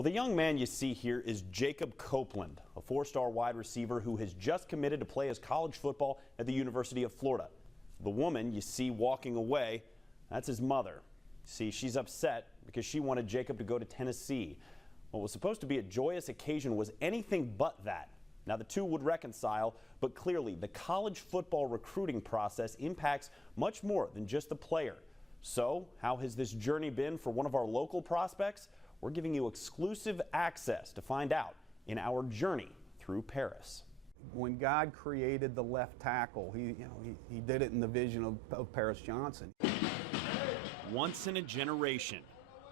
Well, the young man you see here is Jacob Copeland, a four-star wide receiver who has just committed to play his college football at the University of Florida. The woman you see walking away, that's his mother. See, she's upset because she wanted Jacob to go to Tennessee. What was supposed to be a joyous occasion was anything but that. Now, the two would reconcile, but clearly the college football recruiting process impacts much more than just the player. So, how has this journey been for one of our local prospects? We're giving you exclusive access to find out in our journey through Paris. When God created the left tackle, he did it in the vision of Paris Johnson. Once in a generation.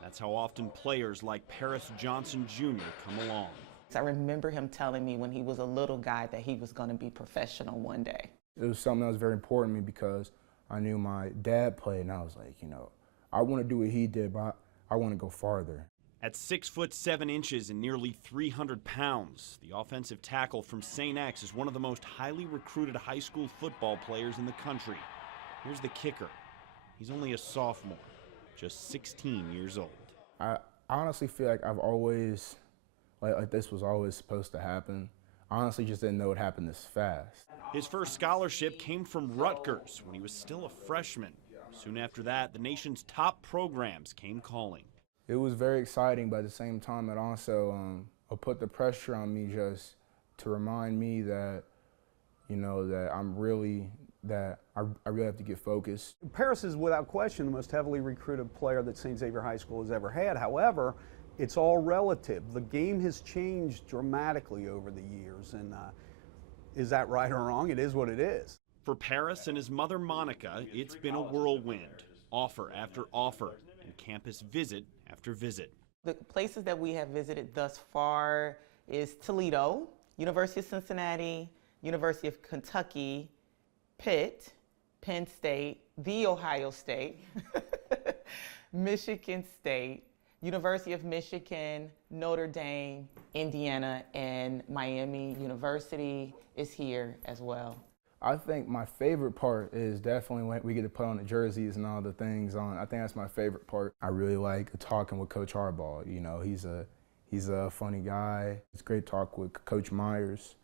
That's how often players like Paris Johnson Jr. come along. I remember him telling me when he was a little guy that he was going to be professional one day. It was something that was very important to me because I knew my dad played, and I was like, I want to do what he did, but I want to go farther. At 6'7" and nearly 300 pounds, the offensive tackle from St. X is one of the most highly recruited high school football players in the country. Here's the kicker. He's only a sophomore, just 16 years old. I honestly feel like I've always, like this was always supposed to happen. I honestly just didn't know it happened this fast. His first scholarship came from Rutgers when he was still a freshman. Soon after that, the nation's top programs came calling. It was very exciting, but at the same time, it also put the pressure on me just to remind me that, that I really have to get focused. Paris is without question the most heavily recruited player that St. Xavier High School has ever had. However, it's all relative. The game has changed dramatically over the years, and is that right or wrong? It is what it is. For Paris and his mother Monica, it's been a whirlwind. Offer after offer, and campus visit after visit. The places that we have visited thus far is Toledo, University of Cincinnati, University of Kentucky, Pitt, Penn State, The Ohio State, Michigan State, University of Michigan, Notre Dame, Indiana, and Miami University is here as well. I think my favorite part is definitely when we get to put on the jerseys and all the things on. I think that's my favorite part. I really like talking with Coach Harbaugh. He's a funny guy. It's great to talk with Coach Myers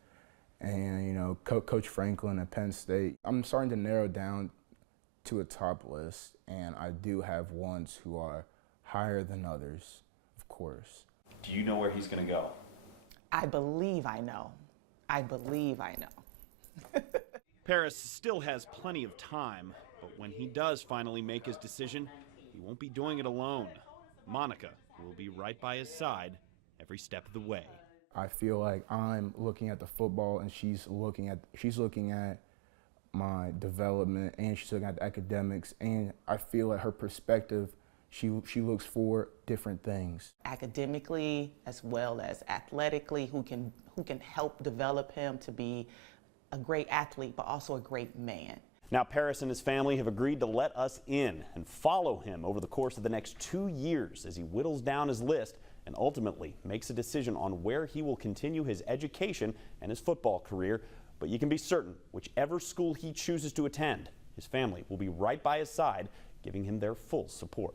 and, Coach Franklin at Penn State. I'm starting to narrow down to a top list, and I do have ones who are higher than others, of course. Do you know where he's going to go? I believe I know. I believe I know. Paris still has plenty of time, but when he does finally make his decision, he won't be doing it alone. Monica will be right by his side every step of the way. I feel like I'm looking at the football, and she's looking at my development, and she's looking at the academics, and I feel at her perspective, she looks for different things. Academically as well as athletically, who can help develop him to be a great athlete, but also a great man. Now, Paris and his family have agreed to let us in and follow him over the course of the next 2 years as he whittles down his list and ultimately makes a decision on where he will continue his education and his football career. But you can be certain, whichever school he chooses to attend, his family will be right by his side, giving him their full support.